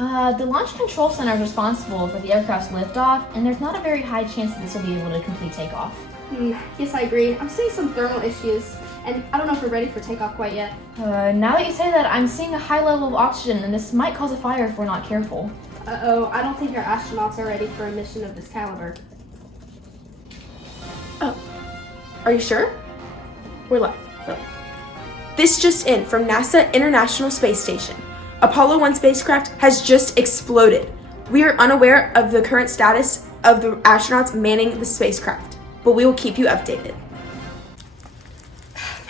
The Launch Control Center is responsible for the aircraft's liftoff, and there's not a very high chance that this will be able to complete takeoff. Yes, I agree. I'm seeing some thermal issues, and I don't know if we're ready for takeoff quite yet. Now that you say that, I'm seeing a high level of oxygen, and this might cause a fire if we're not careful. Uh-oh, I don't think our astronauts are ready for a mission of this caliber. Oh, are you sure? We're live. This just in from NASA International Space Station. Apollo 1 spacecraft has just exploded. We are unaware of the current status of the astronauts manning the spacecraft, but we will keep you updated.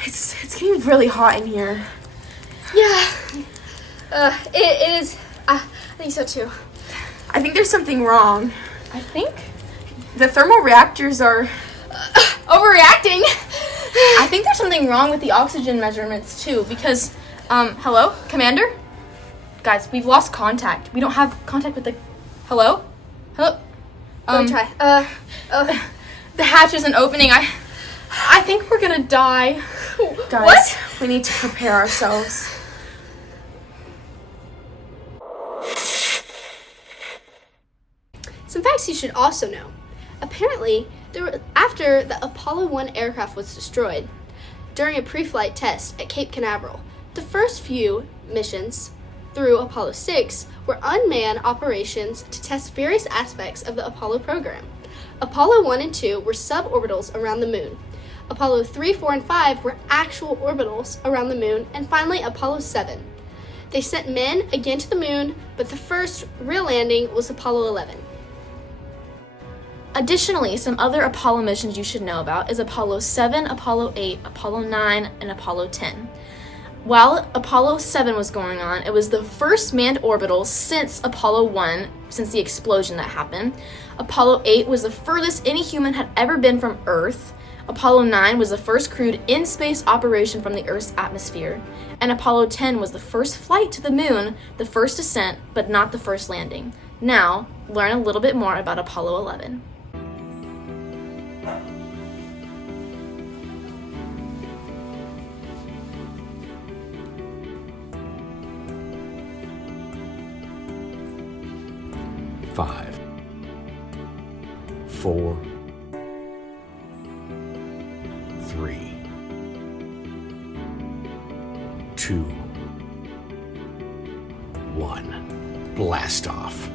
It's getting really hot in here. Yeah, it is. I think so too. I think there's something wrong. I think? The thermal reactors are Overreacting! I think there's something wrong with the oxygen measurements too, because, hello, Commander? Guys, we've lost contact. We don't have contact with the, hello? Hello? Let me try. The hatch isn't opening. I think we're gonna die. Guys, What? We need to prepare ourselves. Some facts you should also know. Apparently, after the Apollo 1 aircraft was destroyed, during a pre-flight test at Cape Canaveral, the first few missions through Apollo 6 were unmanned operations to test various aspects of the Apollo program. Apollo 1 and 2 were suborbitals around the moon. Apollo 3, 4, and 5 were actual orbitals around the moon, and finally Apollo 7. They sent men again to the moon, but the first real landing was Apollo 11. Additionally, some other Apollo missions you should know about is Apollo 7, Apollo 8, Apollo 9, and Apollo 10. While Apollo 7 was going on, it was the first manned orbital since Apollo 1, since the explosion that happened. Apollo 8 was the furthest any human had ever been from Earth. Apollo 9 was the first crewed in-space operation from the Earth's atmosphere. And Apollo 10 was the first flight to the moon, the first descent, but not the first landing. Now, learn a little bit more about Apollo 11. Five, 4, 3, 2, 1. Blast off.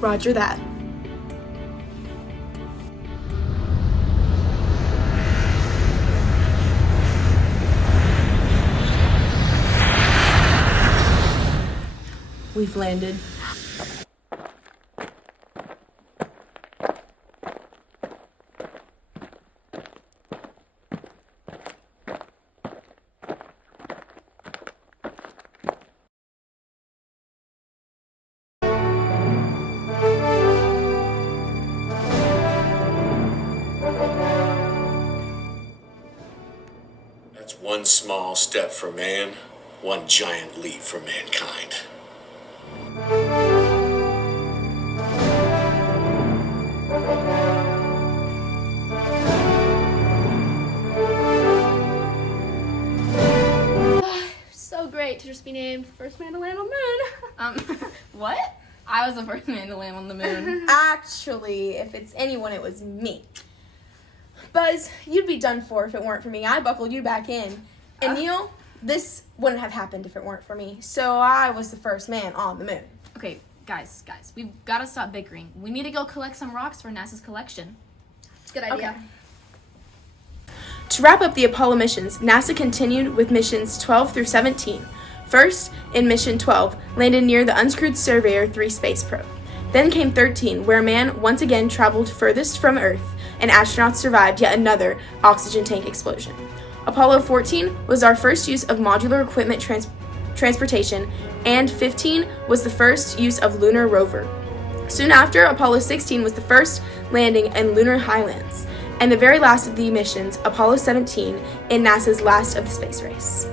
Roger that. We've landed. That's one small step for man, one giant leap for mankind. So great to just be named first man to land on the moon. What? I was the first man to land on the moon. Actually, if it's anyone, it was me. Buzz, you'd be done for if it weren't for me. I buckled you back in. And Neil, this wouldn't have happened if it weren't for me. So I was the first man on the moon. Okay, guys, we've got to stop bickering. We need to go collect some rocks for NASA's collection. Good idea. To wrap up the Apollo missions, NASA continued with missions 12 through 17. First, in mission 12, landed near the uncrewed Surveyor 3 space probe. Then came 13, where man once again traveled furthest from Earth, and astronauts survived yet another oxygen tank explosion. Apollo 14 was our first use of modular equipment transportation, and 15 was the first use of lunar rover. Soon after, Apollo 16 was the first landing in lunar highlands, and the very last of the missions, Apollo 17, in NASA's last of the space race.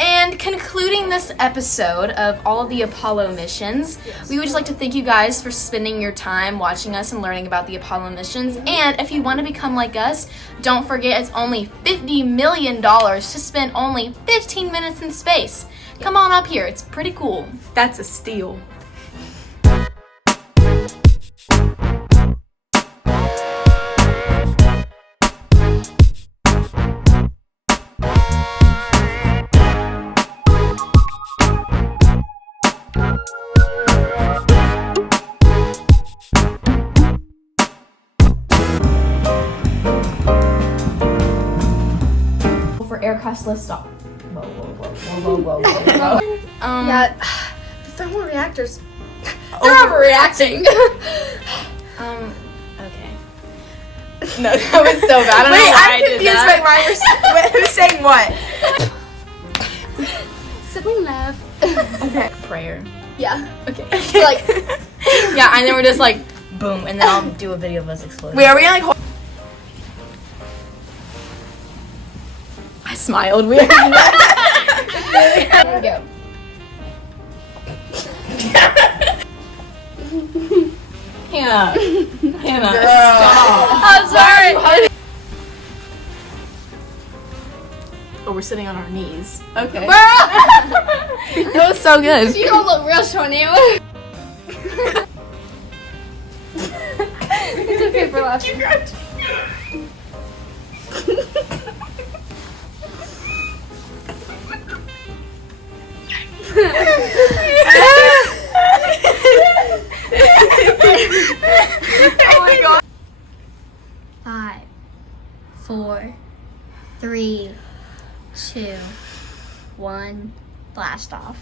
And concluding this episode of all of the Apollo missions, we would just like to thank you guys for spending your time watching us and learning about the Apollo missions. And if you want to become like us, don't forget it's only $50 million to spend only 15 minutes in space. Come on up here. It's pretty cool. That's a steal. For aircraft liftoff. Whoa, whoa, whoa, whoa, whoa, whoa, whoa. Yeah, the thermal reactors. They're overreacting. Okay. No, that was so bad. I don't know Wait, why I'm I did confused that. by why you're who's saying what? Sibling love. Okay. Prayer. Yeah. Okay. Like, Yeah, and then we're just like, boom, and then I'll do a video of us exploding. Wait, are we gonna like? I smiled weird. there we go. Hannah. Hannah. I'm sorry. Oh, we're sitting on our knees. Okay. That was so good. You don't look real tornado. It's okay for laughing. Oh my god. 5, 4, 3, 2, 1, blast off.